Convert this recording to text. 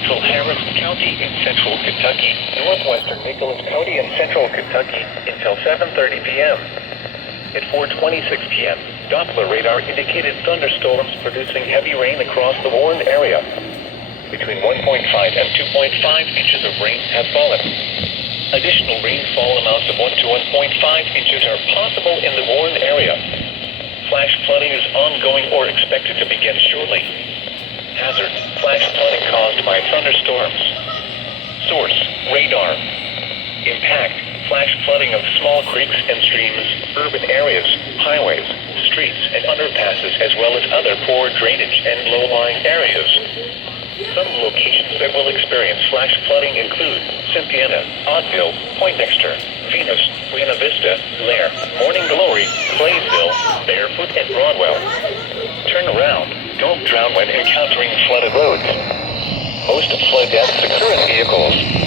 central Harris County in central Kentucky, northwestern Nicholas County in central Kentucky until 7:30 p.m. At 4:26 p.m., Doppler radar indicated thunderstorms producing heavy rain across the warned area. Between 1.5 and 2.5 inches of rain have fallen. Additional rainfall amounts of 1 to 1.5 inches are possible in the warned area. Flash flooding is ongoing or expected to begin shortly. Hazard: flash flooding caused by thunderstorms. Source: radar. Impact: flash flooding of small creeks and streams, urban areas, highways, streets, and underpasses, as well as other poor drainage and low-lying areas. Some locations that will experience flash flooding include Cynthiana, Oddville, Poindexter, Venus, Buena Vista, Lair, Morning Glory, Claysville, Barefoot, and Broadwell. Turn around. Don't drown when encountering flooded roads. Most flood deaths occur in vehicles.